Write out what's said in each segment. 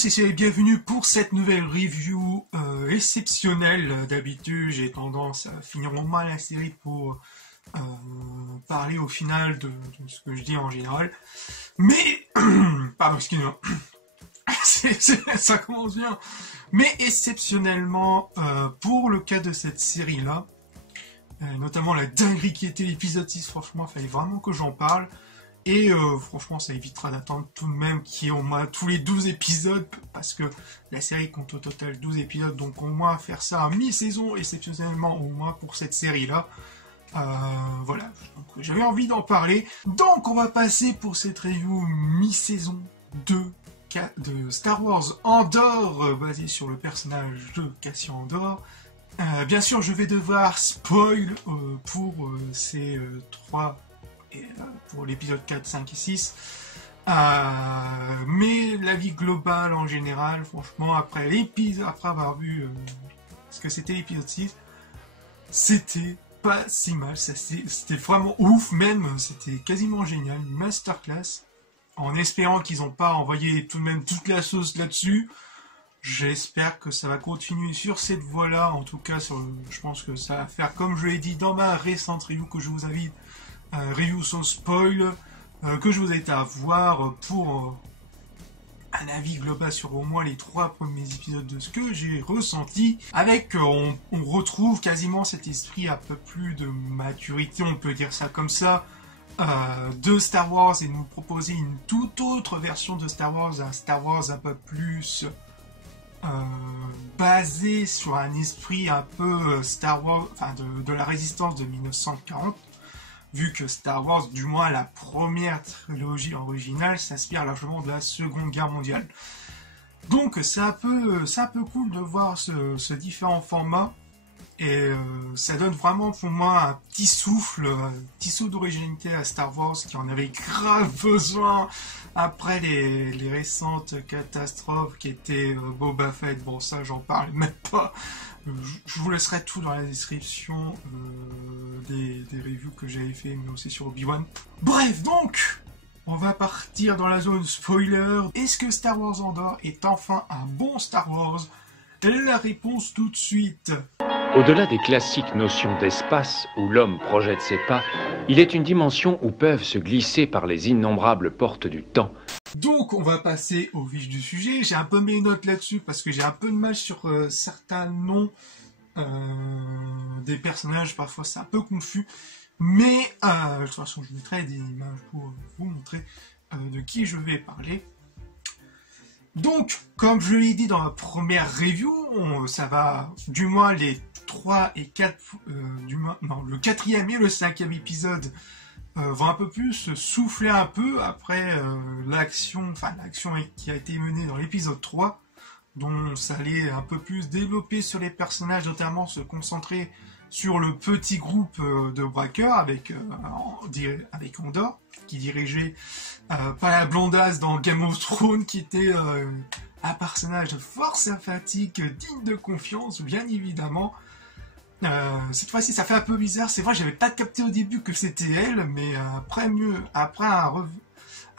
tous et bienvenue pour cette nouvelle review exceptionnelle. D'habitude, j'ai tendance à finir au moins la série pour parler au final de ce que je dis en général. Mais, pardon, excusez-moi, ça commence bien. Mais exceptionnellement, pour le cas de cette série-là, notamment la dinguerie qui était l'épisode 6, franchement, il fallait vraiment que j'en parle. Et franchement, ça évitera d'attendre tout de même qu'il y ait au moins tous les 12 épisodes, parce que la série compte au total 12 épisodes, donc au moins faire ça à mi-saison, exceptionnellement au moins pour cette série-là. Voilà, donc j'avais envie d'en parler. Donc on va passer pour cette review mi-saison 2 de Star Wars Andor, basé sur le personnage de Cassian Andor. Bien sûr, je vais devoir spoil pour ces trois... Et pour l'épisode 4, 5 et 6. Mais l'avis global en général, franchement, après avoir vu ce que c'était l'épisode 6, c'était pas si mal. C'était vraiment ouf, même, c'était quasiment génial. Une masterclass. En espérant qu'ils n'ont pas envoyé tout de même toute la sauce là-dessus. J'espère que ça va continuer sur cette voie-là. En tout cas, je pense que ça va faire, comme je l'ai dit dans ma récente review que je vous invite, review sans spoil, que je vous invite à voir pour un avis global sur au moins les 3 premiers épisodes de ce que j'ai ressenti. Avec, on retrouve quasiment cet esprit un peu plus de maturité, on peut dire ça comme ça, de Star Wars, et nous proposer une toute autre version de Star Wars, un Star Wars un peu plus basé sur un esprit un peu Star Wars, enfin de la résistance de 1940. Vu que Star Wars, du moins la première trilogie originale, s'inspire largement de la Seconde Guerre mondiale. Donc c'est un peu cool de voir ce différent format, et ça donne vraiment pour moi un petit souffle d'originalité à Star Wars qui en avait grave besoin après les récentes catastrophes qui étaient Boba Fett. Bon, ça j'en parle même pas. Je vous laisserai tout dans la description des reviews que j'avais fait, mais aussi sur Obi-Wan. Bref, donc, on va partir dans la zone spoiler. Est-ce que Star Wars Andor est enfin un bon Star Wars? La réponse tout de suite. Au-delà des classiques notions d'espace où l'homme projette ses pas, il est une dimension où peuvent se glisser par les innombrables portes du temps. Donc on va passer au vif du sujet. J'ai un peu mes notes là-dessus parce que j'ai un peu de mal sur certains noms des personnages. Parfois c'est un peu confus. Mais de toute façon je mettrai des images pour vous montrer de qui je vais parler. Donc, comme je l'ai dit dans la première review, ça va, du moins les 3 et 4, le 4e et le 5e épisode vont un peu plus souffler un peu après l'action qui a été menée dans l'épisode 3, dont ça allait un peu plus développer sur les personnages, notamment se concentrer sur le petit groupe de braqueurs avec Andor, qui dirigeait pas la blondasse dans Game of Thrones, qui était un personnage fort sympathique, digne de confiance, bien évidemment. Cette fois-ci, ça fait un peu bizarre. C'est vrai, j'avais pas capté au début que c'était elle, mais après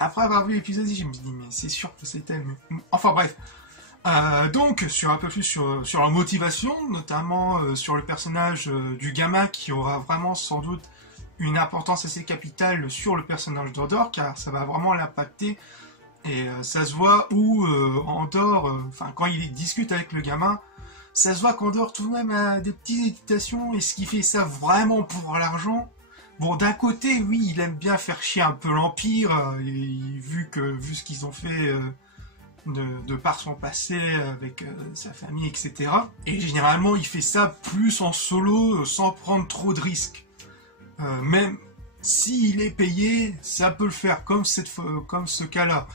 avoir vu l'épisode, je me suis dit, mais c'est sûr que c'est elle. Mais... Enfin bref. Donc, un peu plus sur la motivation, notamment sur le personnage du gamin, qui aura vraiment sans doute une importance assez capitale sur le personnage d'Andor, car ça va vraiment l'impacter. Et ça se voit où Andor, quand il discute avec le gamin, ça se voit qu'Andor tout de même a des petites hésitations. Est-ce qu'il fait ça vraiment pour l'argent? Bon, d'un côté, oui, il aime bien faire chier un peu l'Empire, vu ce qu'ils ont fait de par son passé avec sa famille, etc. Et généralement, il fait ça plus en solo, sans prendre trop de risques. Même s'il est payé, ça peut le faire, comme ce cas-là.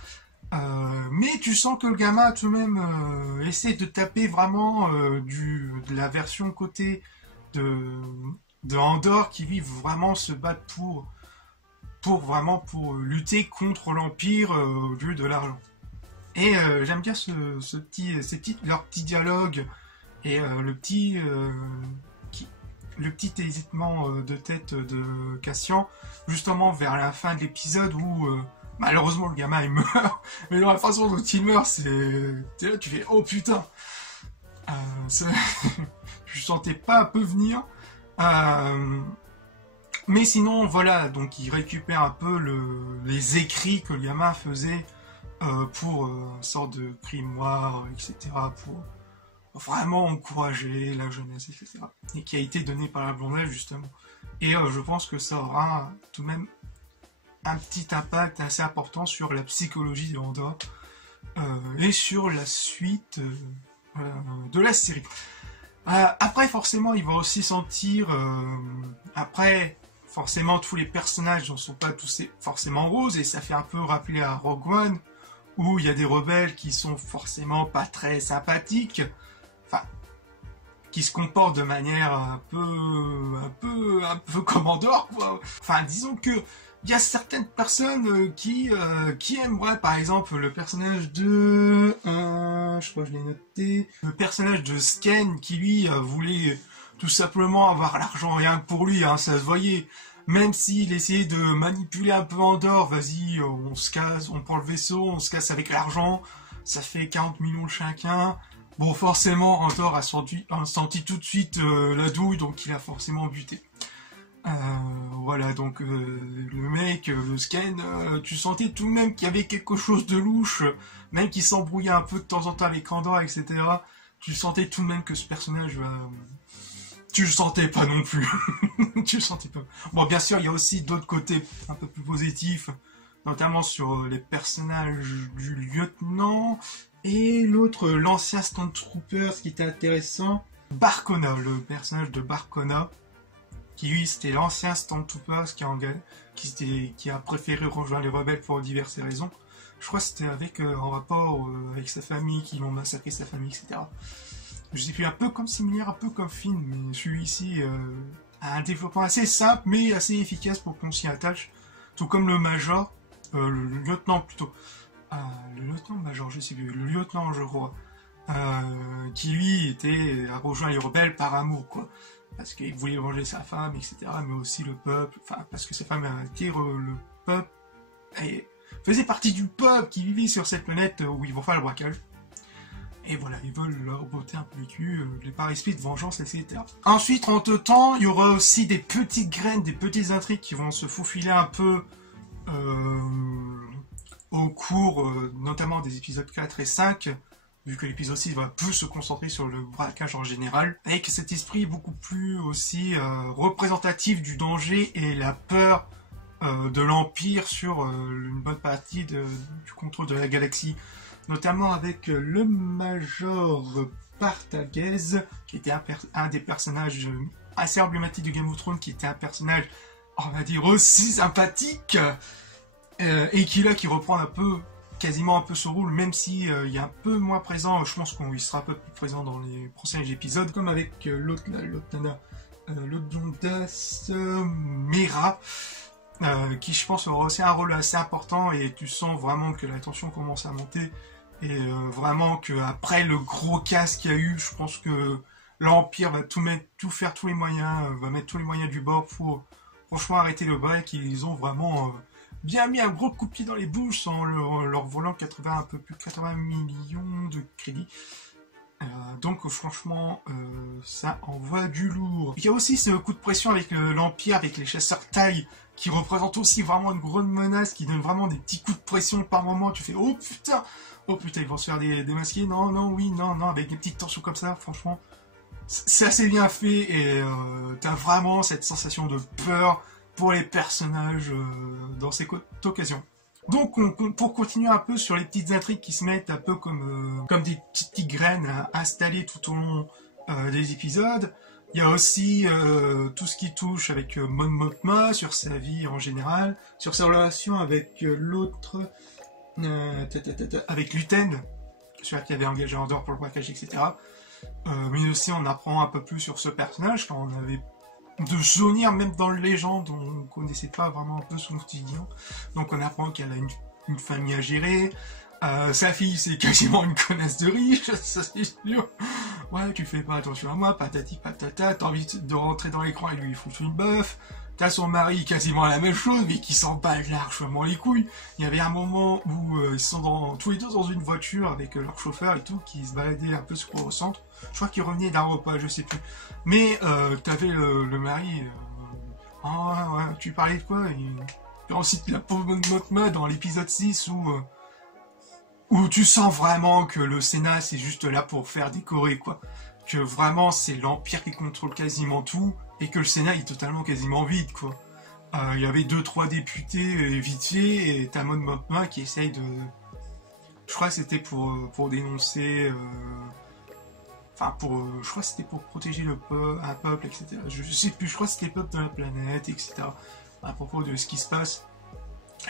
Mais tu sens que le gamin, tout de même, essaie de taper vraiment de la version côté de Andor, qui vit vraiment se battre pour lutter contre l'Empire au lieu de l'argent. Et j'aime bien leur petit dialogue et le petit hésitement de tête de Cassian, justement vers la fin de l'épisode où Malheureusement, le gamin, il meurt. Mais dans la façon dont il meurt, t'es là, tu fais, oh putain. Je sentais pas un peu venir. Mais sinon, voilà, donc il récupère un peu les écrits que le gamin faisait pour une sorte de crime noir, etc. Pour vraiment encourager la jeunesse, etc. Et qui a été donné par la Blondel, justement. Et je pense que ça aura tout de même un petit impact assez important sur la psychologie de Andor et sur la suite de la série. Après, forcément, il va aussi sentir... après, forcément, tous les personnages ne sont pas tous forcément roses, et ça fait un peu rappeler à Rogue One, où il y a des rebelles qui sont forcément pas très sympathiques, enfin, qui se comportent de manière un peu comme Andor, quoi. Enfin, disons que il y a certaines personnes qui aimeraient, par exemple, le personnage de... je crois que je l'ai noté... Le personnage de Sken, qui lui voulait tout simplement avoir l'argent rien que pour lui, hein, ça se voyait. Même s'il essayait de manipuler un peu Andor, vas-y, on se casse, on prend le vaisseau, on se casse avec l'argent, ça fait 40 millions chacun. Bon, forcément, Andor a senti tout de suite la douille, donc il a forcément buté. Voilà, donc le mec, le Sken, tu sentais tout de même qu'il y avait quelque chose de louche, même qu'il s'embrouillait un peu de temps en temps avec Andor, etc. Tu sentais tout de même que ce personnage, tu le sentais pas non plus. Tu le sentais pas. Bon, bien sûr, il y a aussi d'autres côtés un peu plus positifs, notamment sur les personnages du lieutenant et l'autre, l'ancien Stormtrooper, ce qui était intéressant, Barcona, le personnage de Barcona. Qui lui c'était l'ancien Stormtrooper qui a préféré rejoindre les rebelles pour diverses raisons. Je crois que c'était en rapport avec sa famille, qu'ils l'ont massacré sa famille, etc. Je sais plus, un peu similaire, un peu comme Finn, mais celui-ci a un développement assez simple mais assez efficace pour qu'on s'y attache. Tout comme le Major, le lieutenant plutôt. Le lieutenant-major, je sais plus, le lieutenant, je crois. Qui lui a rejoint les rebelles par amour, quoi. Parce qu'il voulait venger sa femme, etc., mais aussi le peuple, enfin, parce que sa femme a été le peuple, et faisait partie du peuple qui vivait sur cette planète où ils vont faire le braquage. Et voilà, ils veulent leur botter un peu les culs, par esprit de vengeance, etc. Ensuite, entre-temps, il y aura aussi des petites graines, des petites intrigues qui vont se faufiler un peu au cours, notamment des épisodes 4 et 5, vu que l'épisode 6 va plus se concentrer sur le braquage en général, et que cet esprit est beaucoup plus aussi représentatif du danger et la peur de l'Empire sur une bonne partie du contrôle de la galaxie, notamment avec le Major Partagez, qui était un des personnages assez emblématiques de Game of Thrones, qui était un personnage, on va dire, aussi sympathique, et qui reprend quasiment un peu ce rôle, même si il est un peu moins présent. Je pense qu'il sera un peu plus présent dans les prochains épisodes, comme avec l'autre Londas Mera, qui je pense aura aussi un rôle assez important, et tu sens vraiment que la tension commence à monter, et vraiment qu'après le gros casse qu'il y a eu, je pense que l'Empire va faire tous les moyens, va mettre tous les moyens du bord pour franchement arrêter le break. Ils ont vraiment bien mis un gros coup de pied dans les bouches en leur volant un peu plus de 80 millions de crédits. Donc franchement, ça envoie du lourd. Il y a aussi ce coup de pression avec l'Empire, avec les chasseurs taille, qui représentent aussi vraiment une grosse menace, qui donne vraiment des petits coups de pression par moment. Tu fais oh putain, ils vont se faire démasquer, non, avec des petites tensions comme ça, franchement. C'est assez bien fait, et t'as vraiment cette sensation de peur pour les personnages dans cette occasion. Donc, pour continuer un peu sur les petites intrigues qui se mettent un peu comme des petites graines installées tout au long des épisodes, il y a aussi tout ce qui touche avec Mon Mothma, sur sa vie en général, sur sa relation avec l'autre, avec Luten, celui qui avait engagé Andor pour le braquage, etc. Mais aussi, on apprend un peu plus sur ce personnage, quand on avait de souvenirs, même dans le légende, on ne connaissait pas vraiment un peu son quotidien. Donc on apprend qu'elle a une famille à gérer, sa fille c'est quasiment une connasse de riche, ça c'est sûr. Ouais, tu fais pas attention à moi, patati patata, t'as envie de rentrer dans l'écran et lui foutre une baffe. T'as son mari quasiment la même chose, mais qui s'en bat largement les couilles. Il y avait un moment où ils sont tous les deux dans une voiture avec leur chauffeur et tout, qui se baladaient un peu au centre. Je crois qu'ils revenaient d'un repas, je sais plus. Mais t'avais le mari... ouais, tu parlais de quoi? Et ensuite la pauvre Motma dans l'épisode 6 où tu sens vraiment que le Sénat c'est juste là pour faire décorer, quoi. Que vraiment c'est l'Empire qui contrôle quasiment tout et que le Sénat est totalement quasiment vide, quoi. Il y avait 2-3 députés vite fait et t'as Motma qui essaye de... Je crois que c'était pour dénoncer... Enfin, je crois que c'était pour protéger un peuple, etc. Je sais plus, je crois que c'était le peuple de la planète, etc. À propos de ce qui se passe.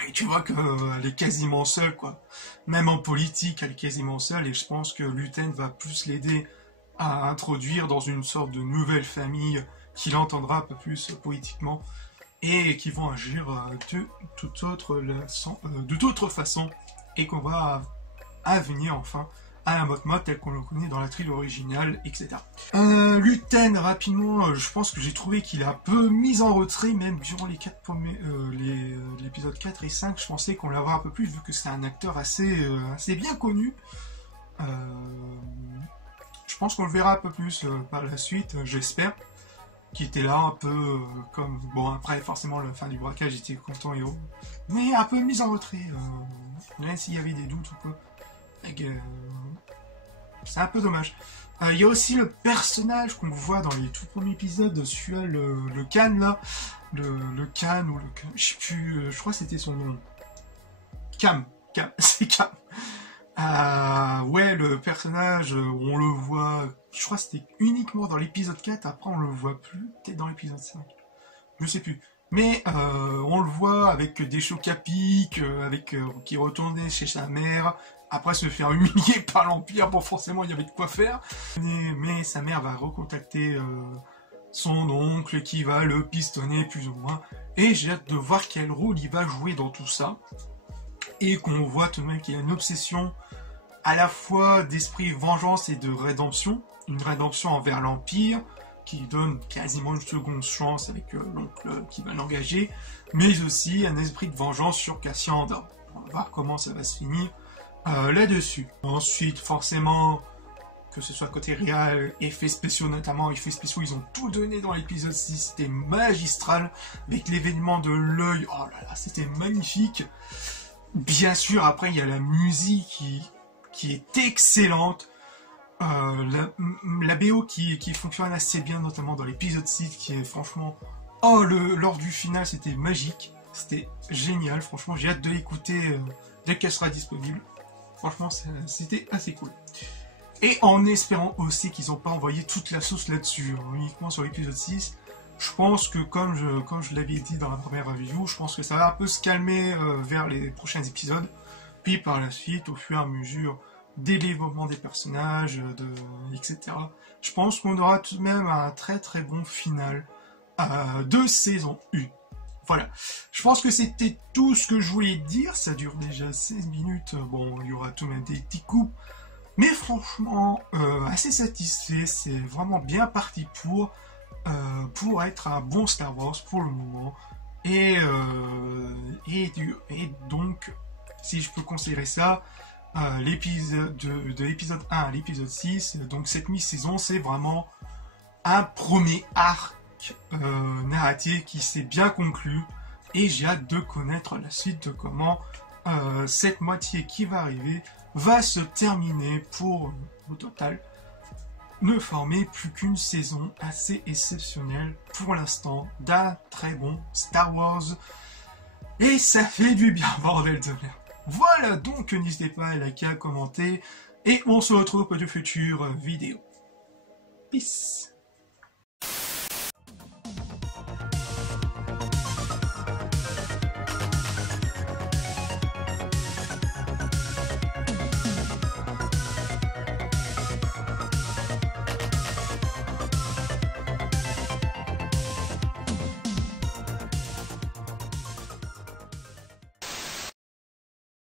Et tu vois qu'elle est quasiment seule, quoi. Même en politique, elle est quasiment seule, et je pense que Luthen va plus l'aider à introduire dans une sorte de nouvelle famille qui l'entendra un peu plus politiquement, et qui vont agir de toute autre façon, et qu'on va venir enfin à la Motma tel qu'on le connaît dans la trilogie originale, etc. Luthen, rapidement, je pense que j'ai trouvé qu'il est un peu mis en retrait, même durant les l'épisode 4 et 5, je pensais qu'on l'aurait un peu plus, vu que c'est un acteur assez bien connu. Je pense qu'on le verra un peu plus par la suite, j'espère. Qui était là un peu comme... Bon, après, forcément, la fin du braquage, j'étais content et haut. Mais un peu mis en retrait, même s'il y avait des doutes ou quoi. C'est un peu dommage. Il y a aussi le personnage qu'on voit dans les tout premiers épisodes sur le Khan là. Le Khan ou le... Je sais plus, je crois que c'était son nom. Cam, c'est Cam. Ouais, le personnage, on le voit... Je crois que c'était uniquement dans l'épisode 4, après on le voit plus, peut-être dans l'épisode 5. Je sais plus. Mais on le voit avec des chocs à pic, qui retournait chez sa mère, après se faire humilier par l'Empire, bon forcément il y avait de quoi faire. Mais sa mère va recontacter son oncle qui va le pistonner plus ou moins. Et j'ai hâte de voir quel rôle il va jouer dans tout ça. Et qu'on voit tout de même qu'il y a une obsession à la fois d'esprit vengeance et de rédemption. Une rédemption envers l'Empire, qui donne quasiment une seconde chance avec l'oncle qui va l'engager, mais aussi un esprit de vengeance sur Cassian Andor. On va voir comment ça va se finir là-dessus. Ensuite, forcément, que ce soit côté réel, effets spéciaux notamment, effets spéciaux, ils ont tout donné dans l'épisode 6, c'était magistral, avec l'événement de l'œil, oh là là, c'était magnifique. Bien sûr, après, il y a la musique qui est excellente. La BO qui fonctionne assez bien, notamment dans l'épisode 6, qui est franchement... Oh, lors du final, c'était magique. C'était génial, franchement, j'ai hâte de l'écouter dès qu'elle sera disponible. Franchement, c'était assez cool. Et en espérant aussi qu'ils n'ont pas envoyé toute la sauce là-dessus, uniquement sur l'épisode 6. Je pense que, comme je l'avais dit dans la première review, je pense que ça va un peu se calmer vers les prochains épisodes. Puis par la suite, au fur et à mesure des développements des personnages, etc. Je pense qu'on aura tout de même un très très bon final de saison 1. Voilà. Je pense que c'était tout ce que je voulais dire. Ça dure déjà 16 minutes. Bon, il y aura tout de même des petits coups. Mais franchement, assez satisfait. C'est vraiment bien parti pour être un bon Star Wars pour le moment. Et donc, si je peux considérer ça, l'épisode de l'épisode 1 à l'épisode 6, donc cette mi-saison, c'est vraiment un premier arc narratif qui s'est bien conclu, et j'ai hâte de connaître la suite de comment cette moitié qui va arriver va se terminer pour, au total, ne former plus qu'une saison assez exceptionnelle pour l'instant d'un très bon Star Wars. Et ça fait du bien, bordel de merde. Voilà, donc n'hésitez pas à liker, à commenter, et on se retrouve pour de futures vidéos. Peace.